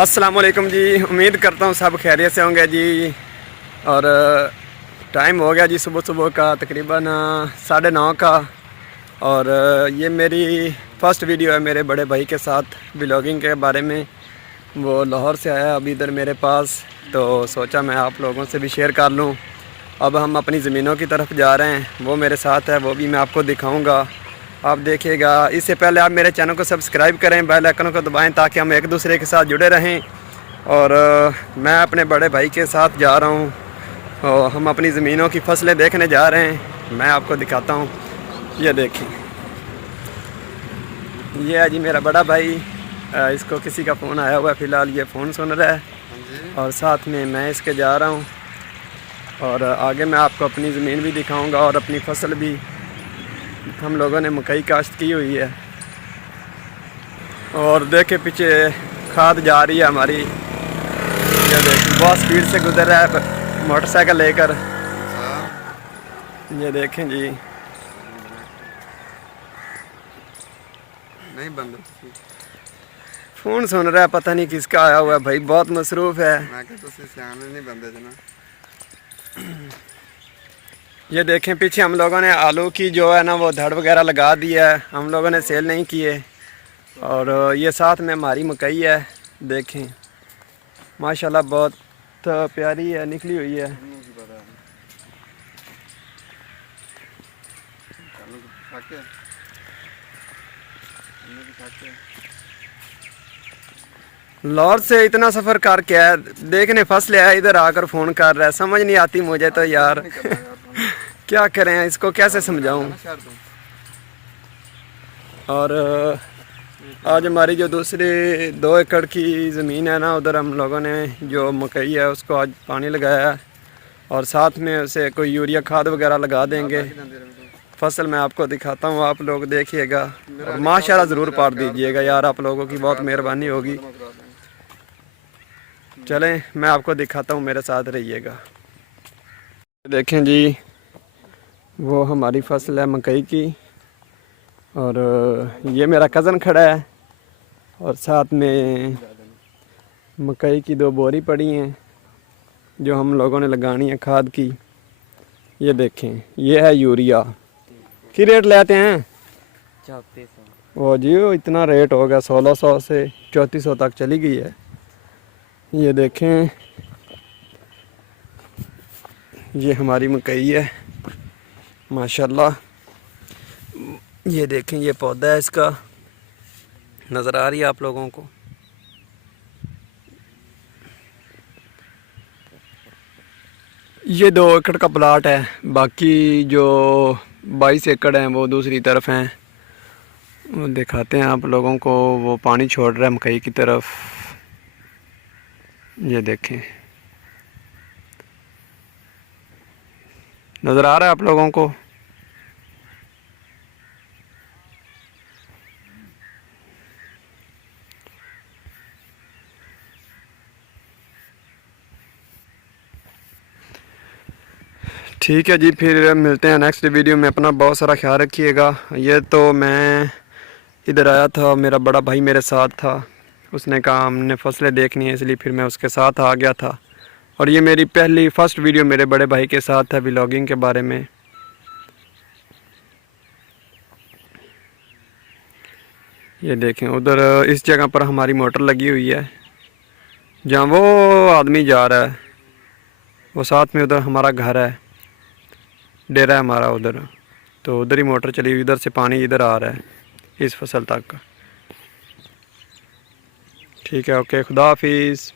अस्सलाम वालेकुम जी। उम्मीद करता हूँ सब खैरियत से होंगे जी। और टाइम हो गया जी सुबह सुबह का तकरीबन 9:30 का। और ये मेरी फ़र्स्ट वीडियो है मेरे बड़े भाई के साथ ब्लॉगिंग के बारे में। वो लाहौर से आया अभी इधर मेरे पास, तो सोचा मैं आप लोगों से भी शेयर कर लूँ। अब हम अपनी ज़मीनों की तरफ जा रहे हैं, वो मेरे साथ है, वो भी मैं आपको दिखाऊँगा, आप देखिएगा। इससे पहले आप मेरे चैनल को सब्सक्राइब करें, बेल आइकन को दबाएं ताकि हम एक दूसरे के साथ जुड़े रहें। और मैं अपने बड़े भाई के साथ जा रहा हूँ और हम अपनी ज़मीनों की फसलें देखने जा रहे हैं। मैं आपको दिखाता हूँ, ये देखें, ये है जी मेरा बड़ा भाई। इसको किसी का फ़ोन आया हुआ है, फ़िलहाल ये फ़ोन सुन रहा है और साथ में मैं इसके जा रहा हूँ। और आगे मैं आपको अपनी ज़मीन भी दिखाऊँगा और अपनी फसल भी। हम लोगों ने मकई काश्त की हुई है और देखे पीछे खाद जा रही है हमारी। ये देखिए बहुत स्पीड से गुजर रहा है मोटरसाइकिल लेकर। ये देखें जी, नहीं बंद फ़ोन सुन रहा है, पता नहीं किसका आया हुआ है भाई, बहुत मसरूफ़ है। मैं तो नहीं बंदे जना। ये देखें पीछे हम लोगों ने आलू की जो है ना वो धड़ वगैरह लगा दी है, हम लोगों ने सेल नहीं किए। और ये साथ में हमारी मकई है, देखें माशाल्लाह बहुत प्यारी है, निकली हुई है। लाहौर से इतना सफ़र करके आया, देखने फंस लिया, इधर आकर फ़ोन कर रहा है। समझ नहीं आती मुझे तो यार क्या करें, इसको कैसे समझाऊं। और आज हमारी जो दूसरी 2 एकड़ की ज़मीन है ना, उधर हम लोगों ने जो मकई है उसको आज पानी लगाया है और साथ में उसे कोई यूरिया खाद वगैरह लगा देंगे। फसल मैं आपको दिखाता हूँ, आप लोग देखिएगा और माशाल्लाह ज़रूर पार दीजिएगा यार, आप लोगों की बहुत मेहरबानी होगी। चलें मैं आपको दिखाता हूँ, मेरे साथ रहिएगा। देखें जी, वो हमारी फसल है मकई की और ये मेरा कज़न खड़ा है और साथ में मकई की 2 बोरी पड़ी हैं जो हम लोगों ने लगानी है खाद की। ये देखें, ये है यूरिया की रेट लेते हैं 3400। वो जी, वो इतना रेट हो गया, 1600 से 3400 तक चली गई है। ये देखें, ये हमारी मकई है माशाल्लाह। ये देखें, ये पौधा है इसका, नज़र आ रही है आप लोगों को। ये 2 एकड़ का प्लाट है, बाकी जो 22 एकड़ हैं वो दूसरी तरफ हैं। वो दिखाते हैं आप लोगों को, वो पानी छोड़ रहा है मकई की तरफ। ये देखें, नज़र आ रहा है आप लोगों को। ठीक है जी, फिर मिलते हैं नेक्स्ट वीडियो में। अपना बहुत सारा ख्याल रखिएगा। ये तो मैं इधर आया था, मेरा बड़ा भाई मेरे साथ था, उसने कहा हमने फसलें देखनी है, इसलिए फिर मैं उसके साथ आ गया था। और ये मेरी पहली फ़र्स्ट वीडियो मेरे बड़े भाई के साथ है व्लॉगिंग के बारे में। ये देखें, उधर इस जगह पर हमारी मोटर लगी हुई है, जहाँ वो आदमी जा रहा है वो साथ में उधर हमारा घर है, डेरा है हमारा उधर, तो उधर ही मोटर चली हुई, इधर से पानी इधर आ रहा है इस फसल तक। ठीक है, ओके, खुदा हाफिज़।